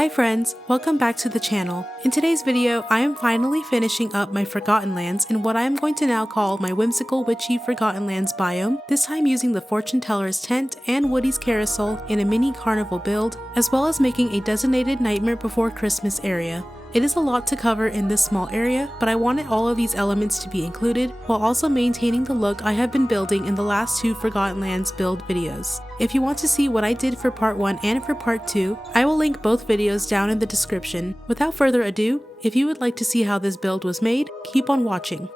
Hi friends, welcome back to the channel. In today's video, I am finally finishing up my Forgotten Lands in what I am going to now call my whimsical witchy Forgotten Lands biome, this time using the Fortune Teller's tent and Woody's carousel in a mini carnival build, as well as making a designated Nightmare Before Christmas area. It is a lot to cover in this small area, but I wanted all of these elements to be included, while also maintaining the look I have been building in the last two Forgotten Lands build videos. If you want to see what I did for part 1 and for part 2, I will link both videos down in the description. Without further ado, if you would like to see how this build was made, keep on watching.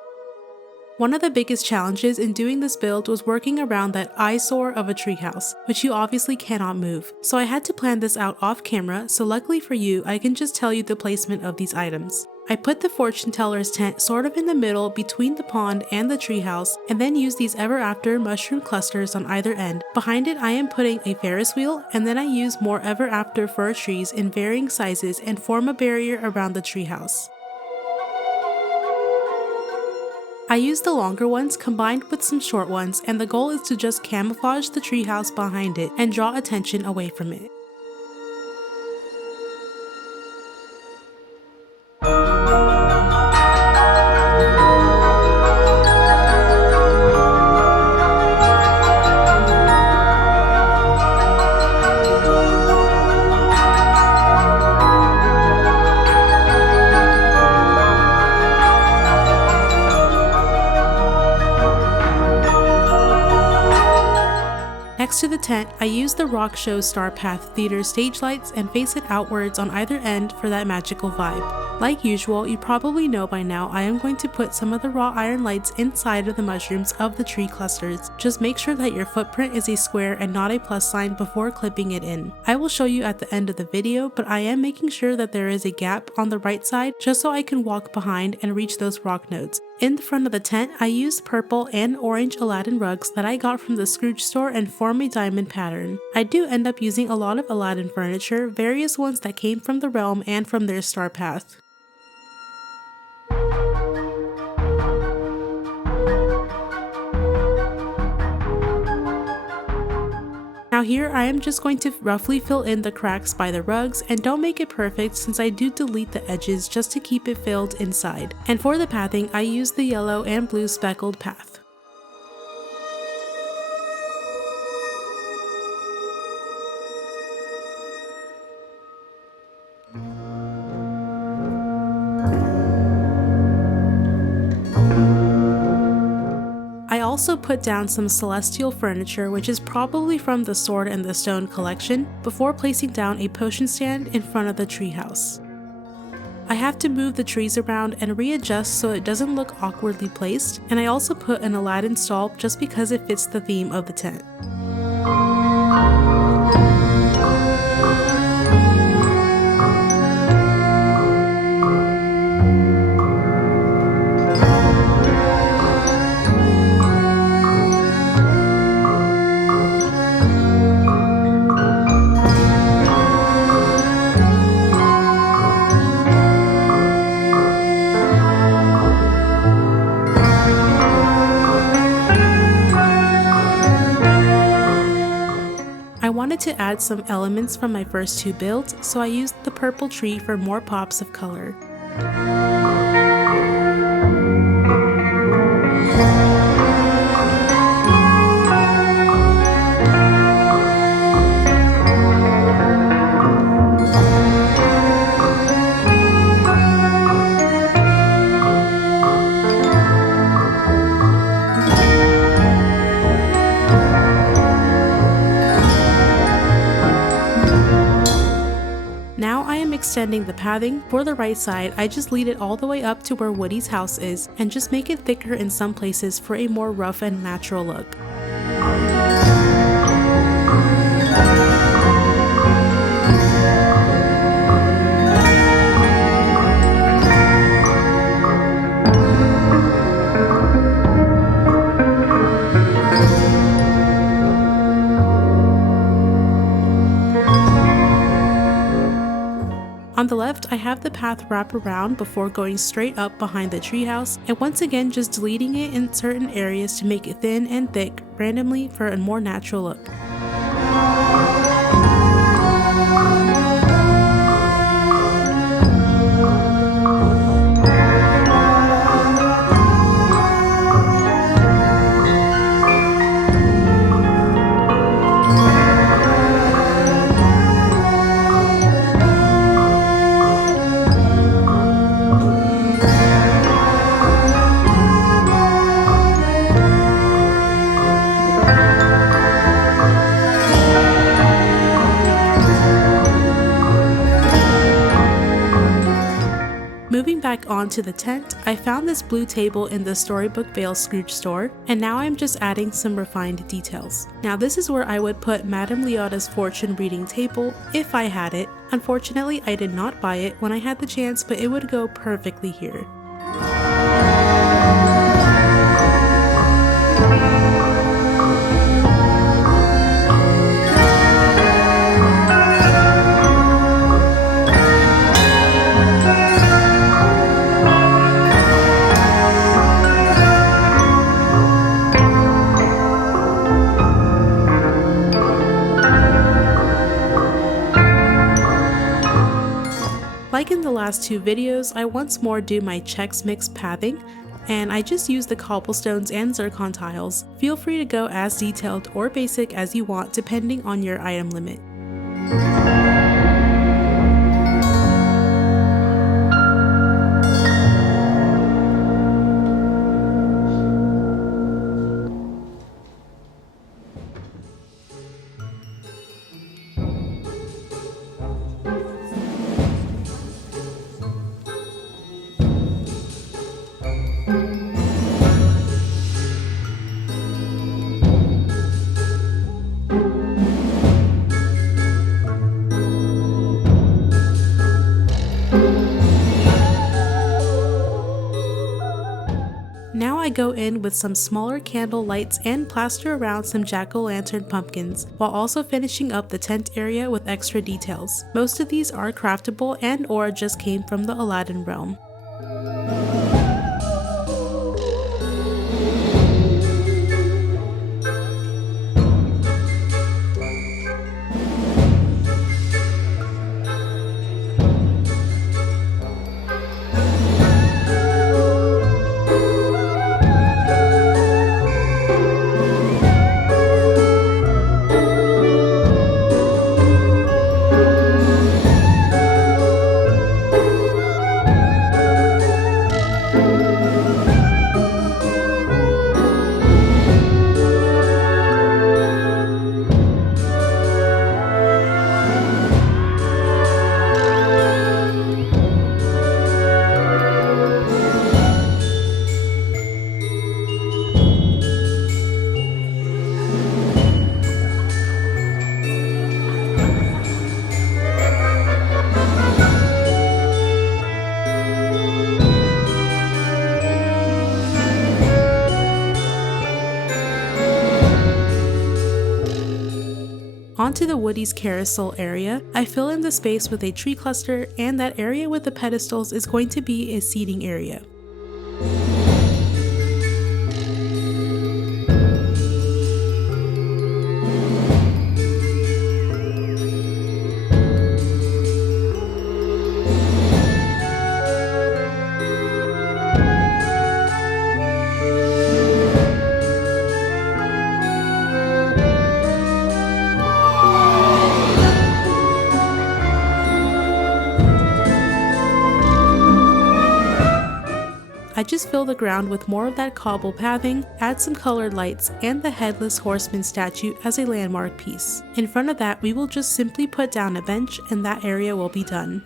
One of the biggest challenges in doing this build was working around that eyesore of a treehouse, which you obviously cannot move. So I had to plan this out off camera, so luckily for you, I can just tell you the placement of these items. I put the Fortune Teller's tent sort of in the middle between the pond and the treehouse, and then used these ever after mushroom clusters on either end. Behind it I am putting a Ferris wheel, and then I use more ever after fir trees in varying sizes and form a barrier around the treehouse. I used the longer ones combined with some short ones, and the goal is to just camouflage the treehouse behind it and draw attention away from it. Next to the tent, I used the Rock Show Star Path Theater stage lights and face it outwards on either end for that magical vibe. Like usual, you probably know by now I am going to put some of the raw iron lights inside of the mushrooms of the tree clusters. Just make sure that your footprint is a square and not a plus sign before clipping it in. I will show you at the end of the video, but I am making sure that there is a gap on the right side just so I can walk behind and reach those rock nodes. In the front of the tent, I used purple and orange Aladdin rugs that I got from the Scrooge store and form a diamond pattern. I do end up using a lot of Aladdin furniture, various ones that came from the realm and from their star path. Now here I am just going to roughly fill in the cracks by the rugs, and don't make it perfect since I do delete the edges just to keep it filled inside. And for the pathing, I use the yellow and blue speckled path. I also put down some celestial furniture, which is probably from the Sword and the Stone collection, before placing down a potion stand in front of the treehouse. I have to move the trees around and readjust so it doesn't look awkwardly placed, and I also put an Aladdin stall just because it fits the theme of the tent. I wanted to add some elements from my first two builds, so I used the purple tree for more pops of color. Now I am extending the pathing. For the right side, I just lead it all the way up to where Woody's house is and just make it thicker in some places for a more rough and natural look. On the left, I have the path wrap around before going straight up behind the treehouse, and once again just deleting it in certain areas to make it thin and thick randomly for a more natural look. onto the tent, I found this blue table in the Storybook Vale Scrooge store, and now I'm just adding some refined details. Now this is where I would put Madame Leota's fortune reading table if I had it. Unfortunately, I did not buy it when I had the chance, but it would go perfectly here. Like in the last two videos, I once more do my Chex Mix pathing, and I just use the cobblestones and zircon tiles. Feel free to go as detailed or basic as you want depending on your item limit. Now I go in with some smaller candle lights and plaster around some jack-o'-lantern pumpkins, while also finishing up the tent area with extra details. Most of these are craftable and or just came from the Aladdin realm. Onto the Woody's carousel area, I fill in the space with a tree cluster, and that area with the pedestals is going to be a seating area. I just fill the ground with more of that cobble pathing, add some colored lights, and the headless horseman statue as a landmark piece. In front of that, we will just simply put down a bench and that area will be done.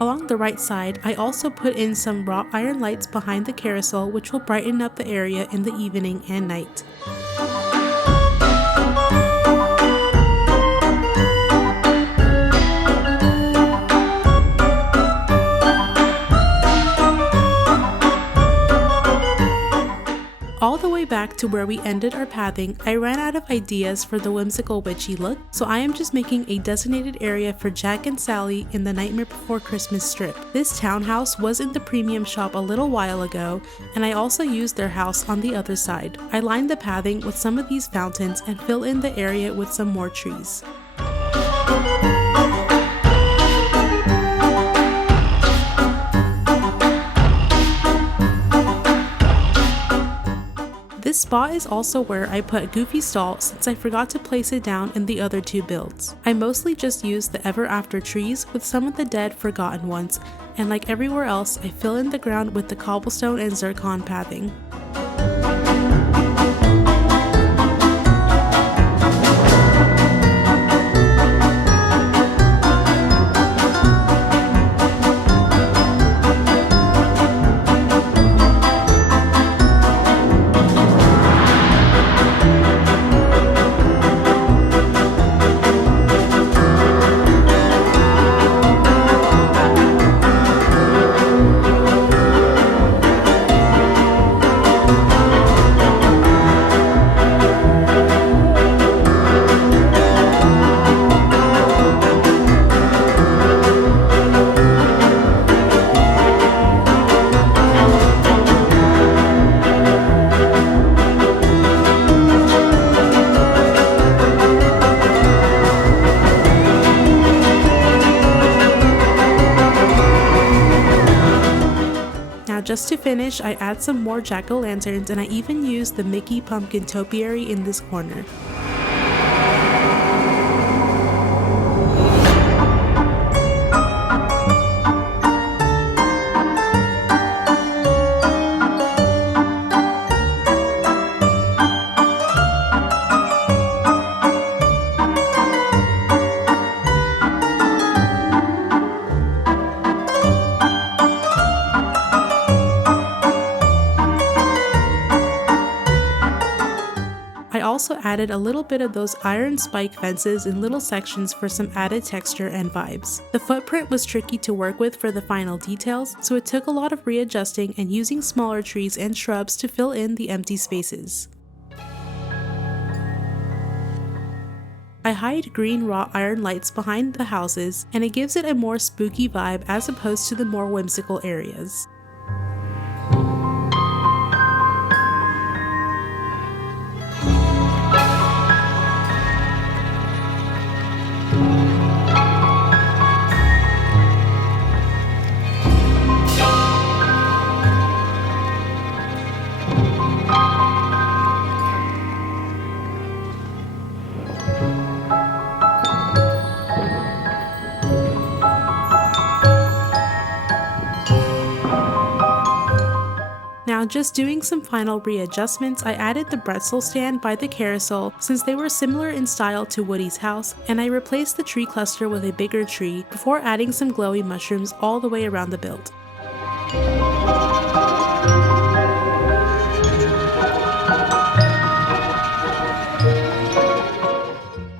Along the right side, I also put in some wrought iron lights behind the carousel, which will brighten up the area in the evening and night. All the way back to where we ended our pathing, I ran out of ideas for the whimsical witchy look, so I am just making a designated area for Jack and Sally in the Nightmare Before Christmas strip. This townhouse was in the premium shop a little while ago, and I also used their house on the other side. I lined the pathing with some of these fountains and fill in the area with some more trees. spot is also where I put Goofy's stall since I forgot to place it down in the other two builds. I mostly just use the ever after trees with some of the dead forgotten ones, and like everywhere else, I fill in the ground with the cobblestone and zircon pathing. Just to finish, I add some more jack-o'-lanterns and I even use the Mickey pumpkin topiary in this corner. I also added a little bit of those iron spike fences in little sections for some added texture and vibes. The footprint was tricky to work with for the final details, so it took a lot of readjusting and using smaller trees and shrubs to fill in the empty spaces. I hide green wrought iron lights behind the houses, and it gives it a more spooky vibe as opposed to the more whimsical areas. Now just doing some final readjustments, I added the pretzel stand by the carousel since they were similar in style to Woody's house, and I replaced the tree cluster with a bigger tree before adding some glowy mushrooms all the way around the build.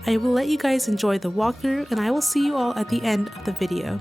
I will let you guys enjoy the walkthrough, and I will see you all at the end of the video.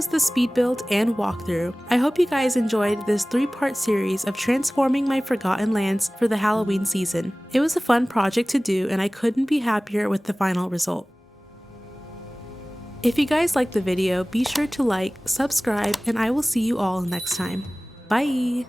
was the speed build and walkthrough. I hope you guys enjoyed this 3-part series of transforming my Forgotten Lands for the Halloween season. It was a fun project to do and I couldn't be happier with the final result. If you guys liked the video, be sure to like, subscribe, and I will see you all next time. Bye!